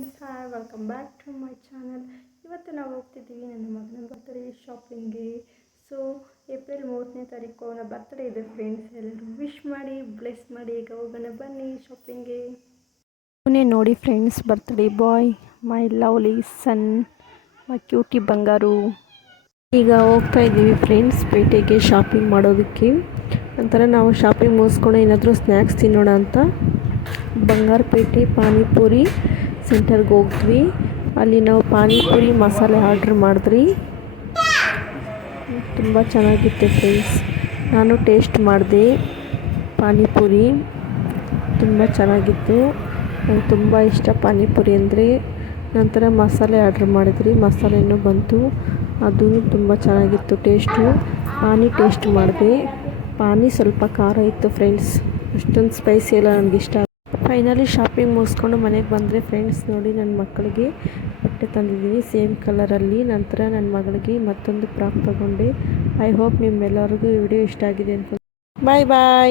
Friends, hi, welcome back to my channel. ಇವತ್ತು ನಾವು ಹೋಗ್ತಿದ್ದೀವಿ ನನ್ನ ಮಗನ ಬರ್ತ್ಡೇ ಶಾಪಿಂಗ್ಗೆ. ಸೊ ಏಪ್ರಿಲ್ 30ನೇ ತಾರೀಕು ಅವನ ಬರ್ತ್ಡೇ ಇದೆ ಫ್ರೆಂಡ್ಸ್. ಎಲ್ಲರೂ ವಿಶ್ ಮಾಡಿ, ಬ್ಲೆಸ್ ಮಾಡಿ. ಈಗ ಹೋಗೋಣ ಬನ್ನಿ ಶಾಪಿಂಗ್ಗೆ. ಇವನೇ ನೋಡಿ friends, birthday boy, my lovely son, my cutie ಬಂಗಾರು. ಈಗ ಹೋಗ್ತಾ ಇದ್ದೀವಿ ಫ್ರೆಂಡ್ಸ್ ಪೇಟೆಗೆ ಶಾಪಿಂಗ್ ಮಾಡೋದಕ್ಕೆ. ನಂತರ ನಾವು ಶಾಪಿಂಗ್ ಮುಗಿಸ್ಕೊಂಡು ಏನಾದರೂ ಸ್ನ್ಯಾಕ್ಸ್ ತಿನ್ನೋಣ ಅಂತ ಬಂಗಾರಪೇಟೆ ಪಾನಿಪುರಿ ಸೆಂಟರ್ಗೆ ಹೋಗ್ದ್ವಿ. ಅಲ್ಲಿ ನಾವು ಪಾನಿಪುರಿ ಮಸಾಲೆ ಆರ್ಡ್ರ್ ಮಾಡಿದ್ರಿ. ತುಂಬ ಚೆನ್ನಾಗಿತ್ತು ಫ್ರೆಂಡ್ಸ್. ನಾನು ಟೇಸ್ಟ್ ಮಾಡಿದೆ ಪಾನಿಪುರಿ, ತುಂಬ ಚೆನ್ನಾಗಿತ್ತು. ನಂಗೆ ತುಂಬ ಇಷ್ಟ ಪಾನಿಪುರಿ ಅಂದರೆ. ನಂತರ ಮಸಾಲೆ ಆರ್ಡ್ರ್ ಮಾಡಿದ್ರಿ, ಮಸಾಲೆನೂ ಬಂತು, ಅದು ತುಂಬ ಚೆನ್ನಾಗಿತ್ತು ಟೇಸ್ಟು. ಪಾನಿ ಟೇಸ್ಟ್ ಮಾಡಿದೆ, ಪಾನಿ ಸ್ವಲ್ಪ ಖಾರ ಇತ್ತು ಫ್ರೆಂಡ್ಸ್, ಅಷ್ಟೊಂದು ಸ್ಪೈಸಿ ಎಲ್ಲ ನನಗಿಷ್ಟ. ಫೈನಲಿ ಶಾಪಿಂಗ್ ಮುಗಿಸ್ಕೊಂಡು ಮನೆಗೆ ಬಂದರೆ ಫ್ರೆಂಡ್ಸ್, ನೋಡಿ ನನ್ನ ಮಕ್ಕಳಿಗೆ ಬಟ್ಟೆ ತಂದಿದ್ದೀನಿ ಸೇಮ್ ಕಲರಲ್ಲಿ. ನಂತರ ನನ್ನ ಮಗಳಿಗೆ ಮತ್ತೊಂದು ಫ್ರಾಕ್ ತೊಗೊಂಡೆ. ಐ ಹೋಪ್ ನಿಮ್ಮೆಲ್ಲರಿಗೂ ಈ ವಿಡಿಯೋ ಇಷ್ಟ ಆಗಿದೆ ಅಂತ. ಬಾಯ್ ಬಾಯ್.